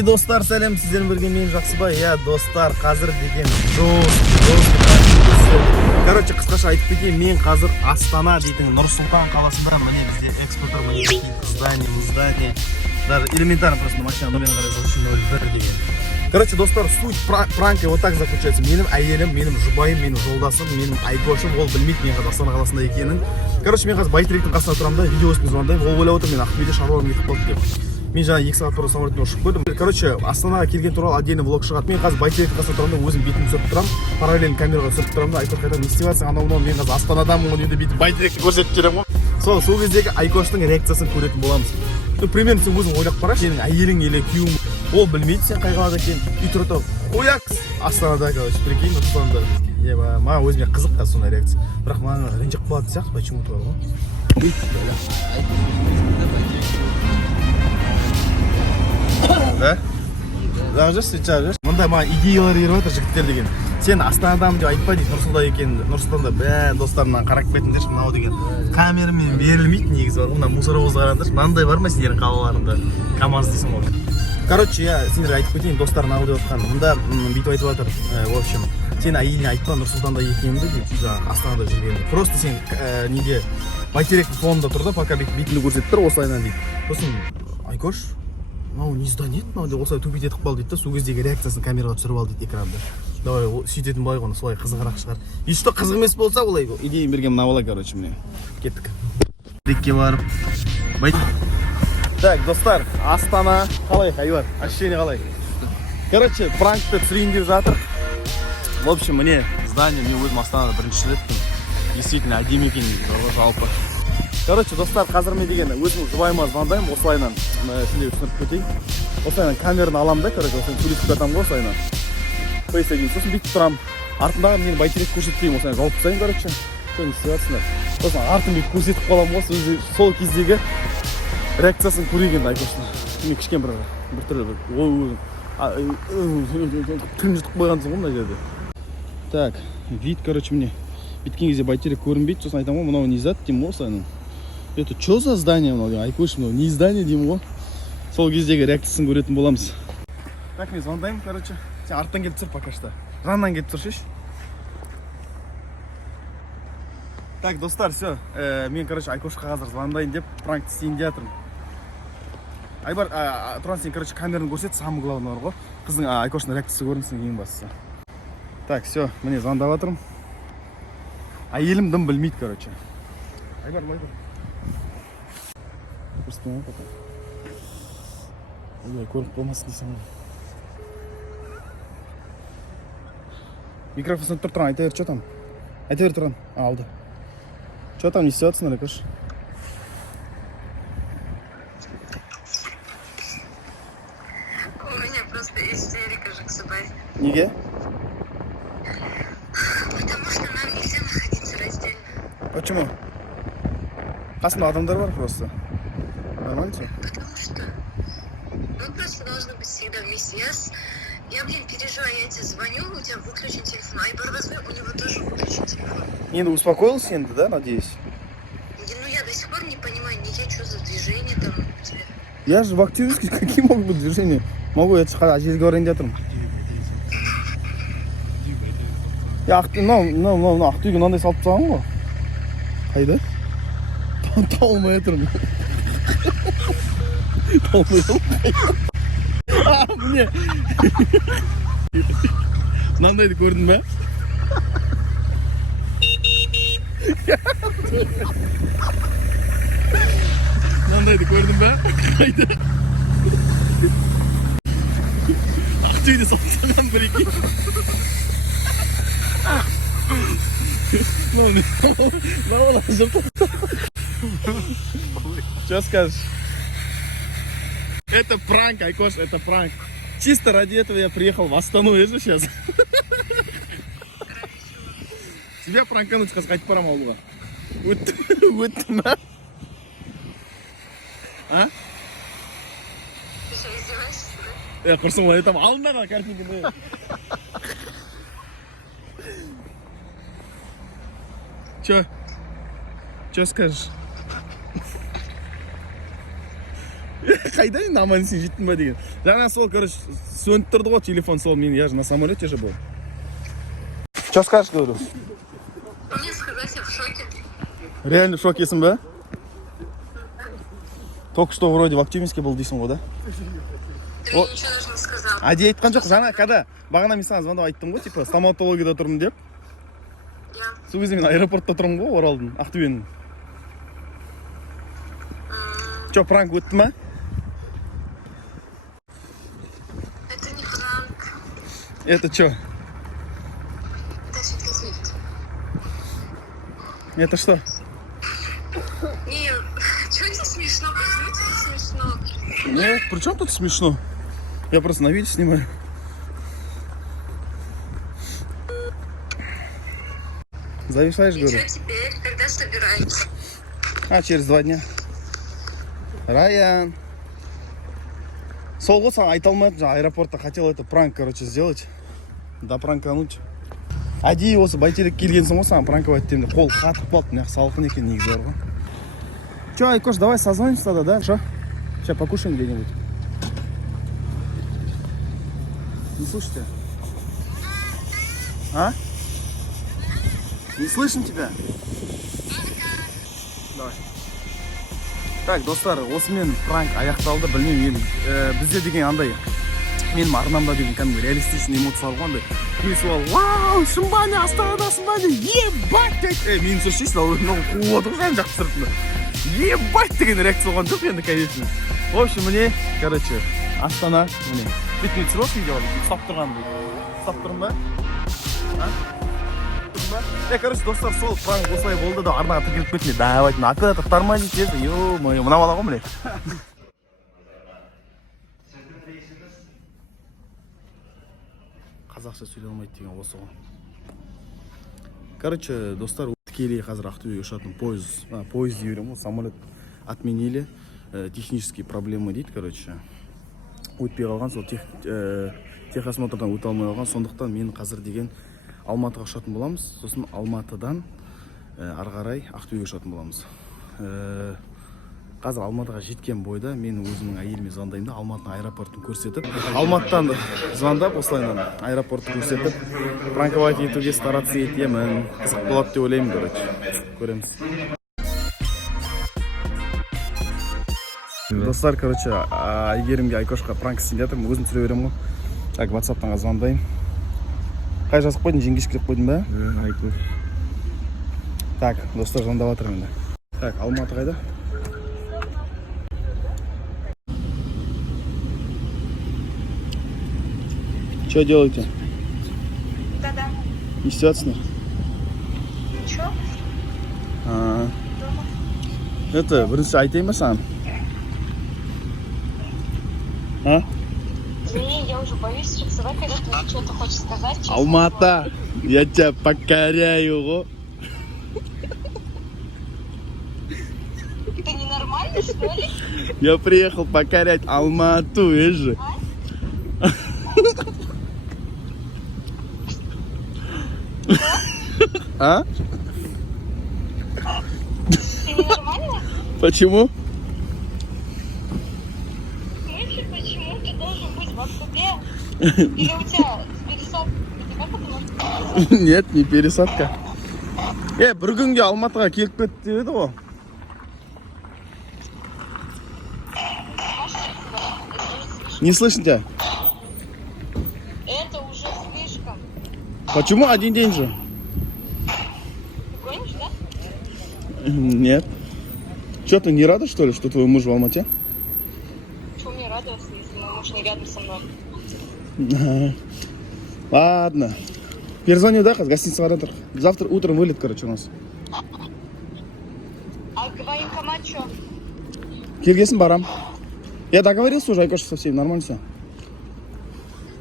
Эй, достар, сәлем, сіздермен бірге мен Жақсыбай. Я, достар, қазір деген Короче, қысқаша айтып кетейін, мен қазір Астана дейтін Нұр-Сұлтан қаласында, міне бізде экспортер, міне здание. Даже элементарно просто машина номерін қарай 0301 деген. Короче, достар, суть пранка вот так заключается. Менің әйелім, менің жұбайым, менің жолдасым, менің Айгошым, ол білмейді мен қазір Астана қаласында екенін. Короче, мен қазір Бәйтеректің қасына тұрамын да, видеосын звондаймын. Ол ойлап отыр, мен Ақтөбеде шаруам кетіп қалды деп. Мен жаңа 2 сағат бұрын самолетпен ұшып қойдым. Короче, Астанаға келген туралы отдельный влог шығады. Мен қазір Бәйтеректің қасына тұрамын да, өзім бетімді түсіріп тұрамын. Параллельно камераға түсіріп тұрамын да, айтып қайтамын, не істеп жатсың, анау мен қазір Астанадамын ғой, бүйтіп Бәйтеректі көрсетіп жүремін ғой. Сол кездегі Айкоштың реакциясын көретін боламыз. Примерно сен өзің ойлап қарашы, сенің әйелің или күйеуің ол білмейді сен қай қалада екенін. үй тұрып қояқс Астанада, короче, прикинь, Нұр-Сұлтанда. Маған өзіме қызық қазір сондай реакция. Бірақ маған ренжіп қалатын сияқты, почему-то бар ғой. Да? Жағжыршы, жағжыршы. Мұнда маған идеялар еріп жатыр жігіттер деген. Сен Астанадамын деп айтпа дейді, Нұр-Сұлтанда екенін. Нұр-Сұлтанда бәрі достарымнан қарап кетіңдерші, мынау деген камерамен берілмейді негізі бар. Мына мусоровоз қараңдаршы. Мынандай бар ма сендердің қалаларында? КамАЗ дейсің ғой. Короче, я сендерге айтып кетейін, достар мынау деп отқан. Мұнда бүйтіп айтып жатыр. В общем, сен әйеліне айтпа Нұр-Сұлтанда екенімді дейді, Астанада жүргенімді. Просто сен неге Бәйтеректің фонында тұр да, пока бетіңді көрсетіп тұр осылайынан дейді. Сосын Айкош, мынау не здание еді, мынау деп осылай тупить етіп қалды дейді да, сол кездегі реакциясын камераға түсіріп алды дейді экранды. Давай сөйтетін былай ғой, солай қызығырақ шығар. И что қызық емес болса, олай идея берген мына бала, короче, міне. Кеттік. Рекке барып. Так, достар, Астана қалай, Айвар? Ощущение қалай? Короче, пранкты түсірейін деп жатыр. В общем, міне здание, мен өзім Астанада бірінші реттім. Действительно, әдемі екен жалпы. Короче, достар, қазір мен деген өзім жұбайыма звондаймын, осылайынан сендерге түсініп кетейін. Осылайынан камераны аламын да, короче, осылайынан сөйлесіп жатамын ғой, осылайынан. Сосын бүйтіп тұрамын. Артындағы мені Бәйтерек көрсетпеймін, осылайынан жауып тастайын, короче. Что не істеп жатсыңдар? Сосын артын бүйтіп көрсетіп қаламын ғой, сол кездегі реакциясын көрейін Айкоштың. Мен кішкен бір түрлі тілін жұтып қойғансың ғой мына жерде. Так, вид, короче, мне біткен кезде Бәйтерек көрінбейді, сосын айтамын ғой, мынау не издат деймін ғой, осылайынан. Это что за здание мынау деймін, Айкош, мынау не здание деймін ғой. Сол кездегі реакциясын көретін боламыз. Так, мен звондаймын, короче. Сен арттан келіп тұр пока что. Жаннан келіп тұршыш. Так, достар, все. Мен, короче, Айкошқа қазір звондайын деп пранк істейін деп жатырмын. Айбар, Тұран, сен, короче, камераны көрсет, самый главный бар ғой. Қыздың Айкоштың реакциясы көрінсін ең бастысы. Так, все, міне звондап жатырмын. Әйелім дым білмейді, короче. Айбар. Көрсетпеймін пока. Көріп болмасын дейсің ғой. Микрофон тұр тұран, айта бер, что там? Айта бер тұран, алды. Что там, не істеп жатсыңдар, Айкош? У меня просто истерика, Жақсыбай. Неге? Потому что нам нельзя находиться раздельно. Почему? Қасында адамдар бар просто. Нормально все? Потому что мы просто должны быть всегда вместе. Я, переживаю, я тебе звоню, у тебя выключен телефон. Айбар возьми, у него тоже выключен телефон. Енді успокоился енді, да, надеюсь? Ну, я до сих пор не понимаю, что за движение там у тебя. Я же в Актюбинске, какие могут быть движения? Могу я жерге барайын деп жатырмын. Я Ақтөбеге мынандай салып тастағанмын ғой. Қайда? Талмай жатырмын. Талмай жатырмын. Міне. Мынандайды көрдің бе? Мынандайды көрдің бе? Қайда? Ақтөбеде салсаңнан бір екен. Мынау жұрт. Что скажешь? Это пранк, Айкош, это пранк. Чисто ради этого я приехал в Астану, я же сейчас. Тебя пранкануть, сказать, қайтып барам ауылға. Өттім бе? А? Ты что, издеваешься, да? Құрсын ғой, айтам, алдындағы картинканы. Че скажешь? Қайда енді аман есен жеттің ба деген. Жаңа сол, короче, сөніп тұрды ғой телефон сол, мен я же на самолете же был. Что скажешь, говорю? Мне сказать, я в шоке. Реально в шокесің ба? Только что вроде в Актюбинске был дейсің ғой, да? Ты мне ничего даже не сказал. Әдей айтқан жоқ, жаңа когда бағана мен саған звондап айттым ғой, типа стоматологияда тұрмын деп. Я. Сол кезде мен аэропортта тұрмын ғой, Оралдың, Ақтөбенің. Че, пранк өтті ма? Это не пранк. Это что? Это светлозвезд. Это что? Не, что тебе смешно? Почему тебе смешно? Нет, при чем тут смешно? Я просто на видео снимаю. Зависаешь, И говорю? что теперь? Когда собираемся? А, через 2 дня. Раян. Сол ғой саған айта алмадым, жаңа аэропортта хотел это пранк, короче, сделать. Да, пранкануть. Әдейі осы бәйтерекке келгенсің ғой саған пранковать етемін деп. Қол қатып қалды, мына салқын екен негізі бар ғой. Че, Айкош, давай созвонимся тогда, да? Что? Сейчас покушаем где-нибудь. Не слышите? А? Не слышим тебя? Давай. Так, достар, осымен пранк аяқталды. Білмеймін, бізде деген андай менің арнамда деген кәдімгі реалистичный эмоциялар ғой, андай келісіп алып, вау, шымбане, астанадасың ба деп, ебать деп, мені слышишь, қуып отыр жан жақты сыртында. Ебать деген реакция болған жоқ енді, конечно. В общем, міне, короче, Астана, міне. Бүйтін түсіріп видеоға, ұстап тұрған дейді. Ұстап тұрмын ба? Короче, достар, сол пранк осылай болды да арнаға тіркеліп кетті. Давай, оператор тормозить деді. Ё-моё, мына бала ғой міне. Қазақша сөйлей алмайды деген осы ғой. Короче, достар, тікелей қазір Ақтөбеге ұшатын поезд дей беремін ғой, самолет отменили, технические проблемы дейді, короче. Өтпей қалған, сол техосмотрдан өте алмай қалған, сондықтан мен қазір деген Алматыға ұшатын боламыз, сосын Алматыдан ары қарай Ақтөбеге ұшатын боламыз. Қазір Алматыға жеткен бойда мен өзімнің әйеліме звондаймын да, Алматының аэропортын көрсетіп, Алматыдан звондап, осылайынан аэропортты көрсетіп, пранковать етуге стараться етемін. Қызық болады деп ойлаймын, короче. Көреміз. Достар, короче, Айгерімге Айкошқа пранк істейін жатырмын, өзім түсіре беремін ғой. Так, WhatsApp-тан звондаймын. Қай жазып қойдың, жеңгеш келіп қойдың ба? Айкош. Так, достар, звондап жатырмын енді. Так, Алматы қайда? Что делаете? Да-да. Не ситуация? Чё? Это, бірінші айтайын ба саған? А? Извини, я уже боюсь сейчас. Давай, когда ты что-то хочешь сказать. честно. Алмата, я тебя покоряю, го. Ты ненормальный, что ли? Я приехал покорять Алмату, видишь же? А? Ты ненормальный? Почему? В смысле, почему ты должен быть в Ақтөбе? Или у тебя пересадка? Как это можно сказать? Нет, не пересадка. Бір күнге Алматыға келіп кетті деп еді ғой. Не слышно тебя? Это уже слишком. Почему один день же? Ты гонишь, да? Нет. Что, ты не рада, что ли, что твой муж в Алмате? Чего мне радоваться, если мой муж не рядом со мной? Ладно. Перезвоню, да, гостиница Варатор. Завтра утром вылет, короче, у нас. А военкомат что? Келгесін барам. Я договорился уже, Айкош, со всеми, нормально все.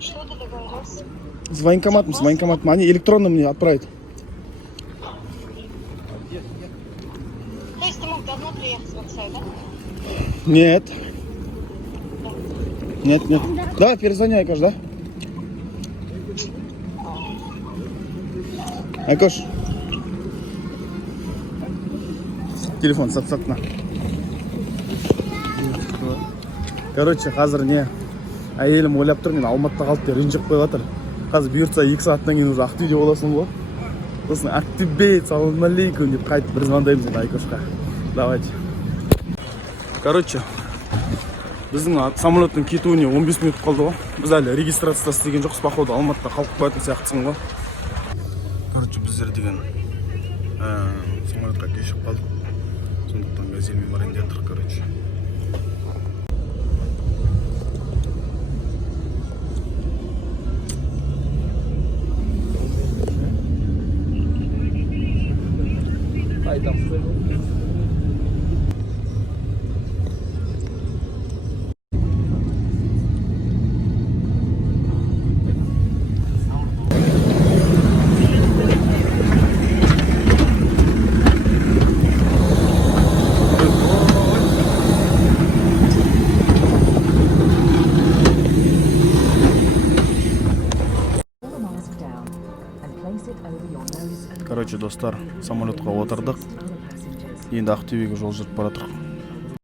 Что ты договорился? С военкоматом. Они электронно мне отправят. То есть ты мог давно приехать в Аксай, да? Нет. Нет. Давай, перезвони, Айкош, да? Айкош. Телефон, сатна. Короче, қазір не? Әйелім ойлап тұр, мен Алматыда қалып деп ренжіп қойып жатыр. Қазір бұйыртса 2 сағаттан кейін уже Ақтөбеде боласың ғой. Сосын Ақтөбе, салам алейкум деп қайтып бір звондаймыз енді Айкошқа. Давайте. Короче, біздің самолеттің кетуіне 15 минут қалды ғой. Біз әлі регистрация істеген жоқпыз, походу Алматыда қалып қоятын сияқтысың ғой. Короче, біздер деген самолетқа кешіп қалдық. Сондықтан газельмен барайын деп жатырмық, короче. Короче, достар, самолетқа отырдық. Енді Ақтөбеге жол жүріп бара жатырмық.